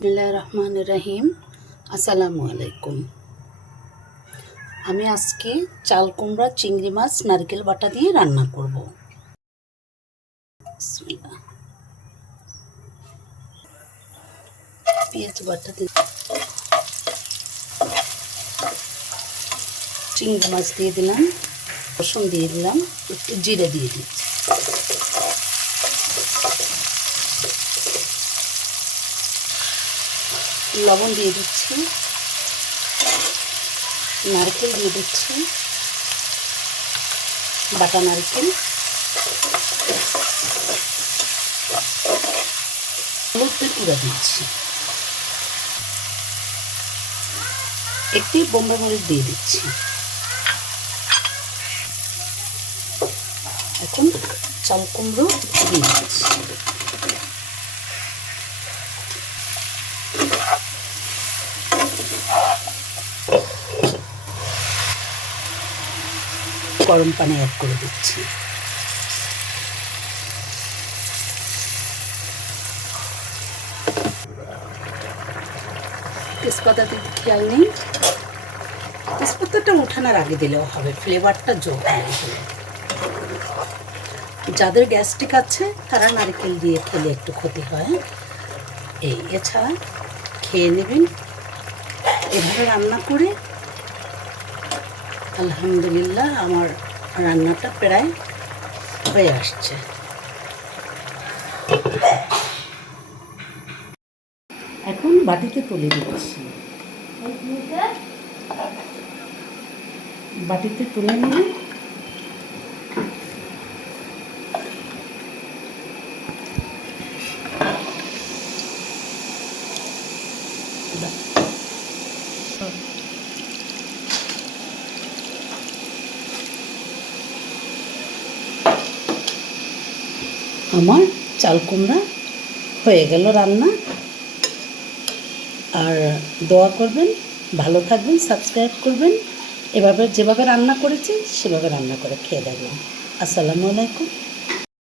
বিসমিল্লাহির রহমান রহিম। আসসালামু আলাইকুম। আমি আজকে চাল কুমড়া, চিংড়ি মাছ, নারকেল বাটা দিয়ে রান্না করব। পেঁয়াজ বাটা দিয়ে চিংড়ি মাছ দিয়ে দিলাম, রসুন দিয়ে দিলাম, একটু জিরে দিয়ে দিচ্ছি। লবণ দিয়ে দিচ্ছি। নারকেল দিয়ে দিচ্ছি। বাটা নারকেল। হলুদের গুঁড়া দিচ্ছি। একটি বোম্বে মরিচ দিয়ে দিচ্ছি। এখন চাল কুমড়ো দিয়ে দিচ্ছি। গরম পানি অ্যাড করে দিচ্ছি। তেজপাতা দিতে খেয়াল নেই। তেজপাতাটা উঠানোর আগে দিলেও হবে ফ্লেভারটা যোগ যাদের গ্যাস্ট্রিক আছে, তারা নারকেল দিয়ে খেলে একটু ক্ষতি হয়। এই, এছাড়া খেয়ে নেবেন। এভাবে রান্না করে আলহামদুলিল্লাহ আমার রান্নাটা প্রায় হয়ে আসছে। এখন বাটিতে তুলে দিচ্ছি। বাটিতে তুলে নিয়ে আমার চাল কুমড়া হয়ে গেল রান্না। আর দোয়া করবেন, ভালো থাকবেন, সাবস্ক্রাইব করবেন। এভাবে যেভাবে রান্না করেছি, সেভাবে রান্না করে খেয়ে দেখবেন। আসসালামু আলাইকুম।